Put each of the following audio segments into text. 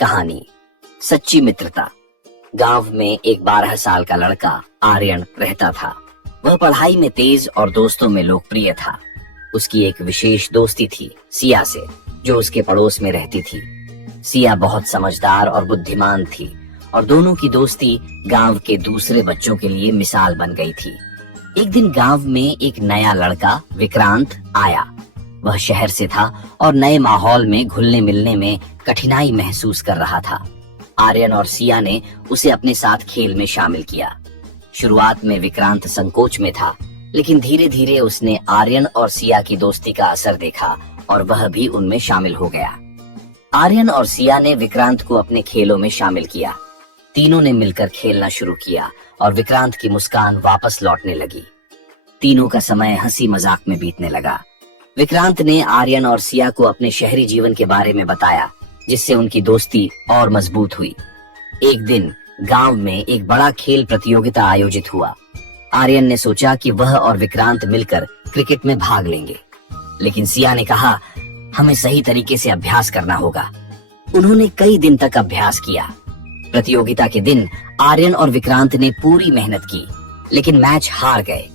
कहानी सच्ची मित्रता। गांव में एक 12 साल का लड़का आर्यन रहता था। वह पढ़ाई में तेज और दोस्तों में लोकप्रिय था। उसकी एक विशेष दोस्ती थी सिया से, जो उसके पड़ोस में रहती थी। सिया बहुत समझदार और बुद्धिमान थी और दोनों की दोस्ती गांव के दूसरे बच्चों के लिए मिसाल बन गई थी। एक दिन गांव में एक नया लड़का विक्रांत आया। वह शहर से था और नए माहौल में घुलने मिलने में कठिनाई महसूस कर रहा था। आर्यन और सिया ने उसे अपने साथ खेल में शामिल किया। शुरुआत में विक्रांत संकोच में था, लेकिन धीरे धीरे उसने आर्यन और सिया की दोस्ती का असर देखा और वह भी उनमें शामिल हो गया। आर्यन और सिया ने विक्रांत को अपने खेलों में शामिल किया। तीनों ने मिलकर खेलना शुरू किया और विक्रांत की मुस्कान वापस लौटने लगी। तीनों का समय हंसी मजाक में बीतने लगा। विक्रांत ने आर्यन और सिया को अपने शहरी जीवन के बारे में बताया, जिससे उनकी दोस्ती और मजबूत हुई। एक दिन गांव में एक बड़ा खेल प्रतियोगिता आयोजित हुआ। आर्यन ने सोचा कि वह और विक्रांत मिलकर क्रिकेट में भाग लेंगे, लेकिन सिया ने कहा, हमें सही तरीके से अभ्यास करना होगा। उन्होंने कई दिन तक अभ्यास किया। प्रतियोगिता के दिन आर्यन और विक्रांत ने पूरी मेहनत की, लेकिन मैच हार गए।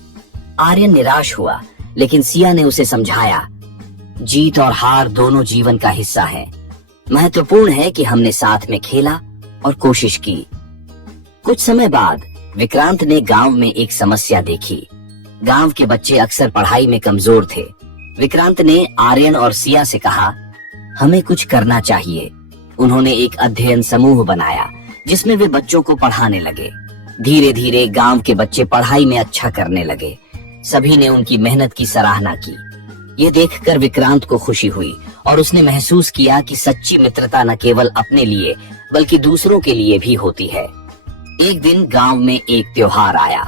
आर्यन निराश हुआ, लेकिन सिया ने उसे समझाया, जीत और हार दोनों जीवन का हिस्सा है। महत्वपूर्ण है कि हमने साथ में खेला और कोशिश की। कुछ समय बाद विक्रांत ने गांव में एक समस्या देखी। गांव के बच्चे अक्सर पढ़ाई में कमजोर थे। विक्रांत ने आर्यन और सिया से कहा, हमें कुछ करना चाहिए। उन्होंने एक अध्ययन समूह बनाया, जिसमें वे बच्चों को पढ़ाने लगे। धीरे धीरे गांव के बच्चे पढ़ाई में अच्छा करने लगे। सभी ने उनकी मेहनत की सराहना की। ये देखकर विक्रांत को खुशी हुई और उसने महसूस किया कि सच्ची मित्रता न केवल अपने लिए बल्कि दूसरों के लिए भी होती है। एक दिन गांव में एक त्योहार आया।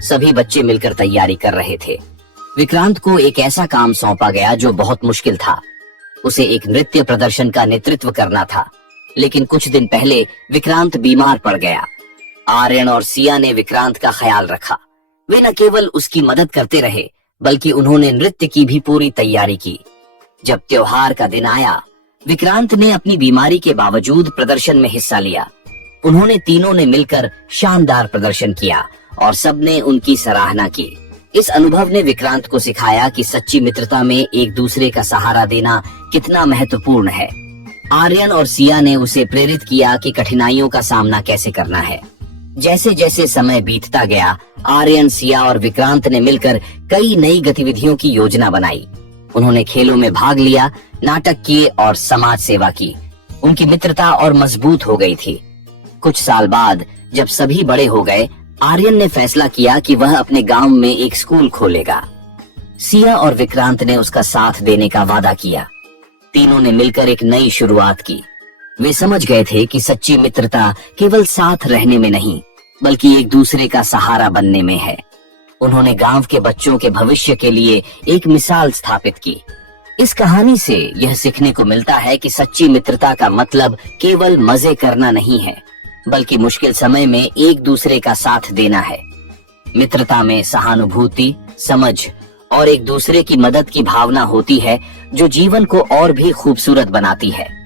सभी बच्चे मिलकर तैयारी कर रहे थे। विक्रांत को एक ऐसा काम सौंपा गया जो बहुत मुश्किल था। उसे एक नृत्य प्रदर्शन का नेतृत्व करना था, लेकिन कुछ दिन पहले विक्रांत बीमार पड़ गया। आर्यन और सिया ने विक्रांत का ख्याल रखा। वे न केवल उसकी मदद करते रहे, बल्कि उन्होंने नृत्य की भी पूरी तैयारी की। जब त्योहार का दिन आया, विक्रांत ने अपनी बीमारी के बावजूद प्रदर्शन में हिस्सा लिया। उन्होंने तीनों ने मिलकर शानदार प्रदर्शन किया और सबने उनकी सराहना की। इस अनुभव ने विक्रांत को सिखाया कि सच्ची मित्रता में एक दूसरे का सहारा देना कितना महत्वपूर्ण है। आर्यन और सिया ने उसे प्रेरित किया कि कठिनाइयों का सामना कैसे करना है। जैसे जैसे समय बीतता गया, आर्यन, सिया और विक्रांत ने मिलकर कई नई गतिविधियों की योजना बनाई। उन्होंने खेलों में भाग लिया, नाटक किए और समाज सेवा की। उनकी मित्रता और मजबूत हो गई थी। कुछ साल बाद जब सभी बड़े हो गए, आर्यन ने फैसला किया कि वह अपने गांव में एक स्कूल खोलेगा। सिया और विक्रांत ने उसका साथ देने का वादा किया। तीनों ने मिलकर एक नई शुरुआत की। वे समझ गए थे कि सच्ची मित्रता केवल साथ रहने में नहीं, बल्कि एक दूसरे का सहारा बनने में है। उन्होंने गांव के बच्चों के भविष्य के लिए एक मिसाल स्थापित की। इस कहानी से यह सीखने को मिलता है कि सच्ची मित्रता का मतलब केवल मजे करना नहीं है, बल्कि मुश्किल समय में एक दूसरे का साथ देना है। मित्रता में सहानुभूति, समझ और एक दूसरे की मदद की भावना होती है, जो जीवन को और भी खूबसूरत बनाती है।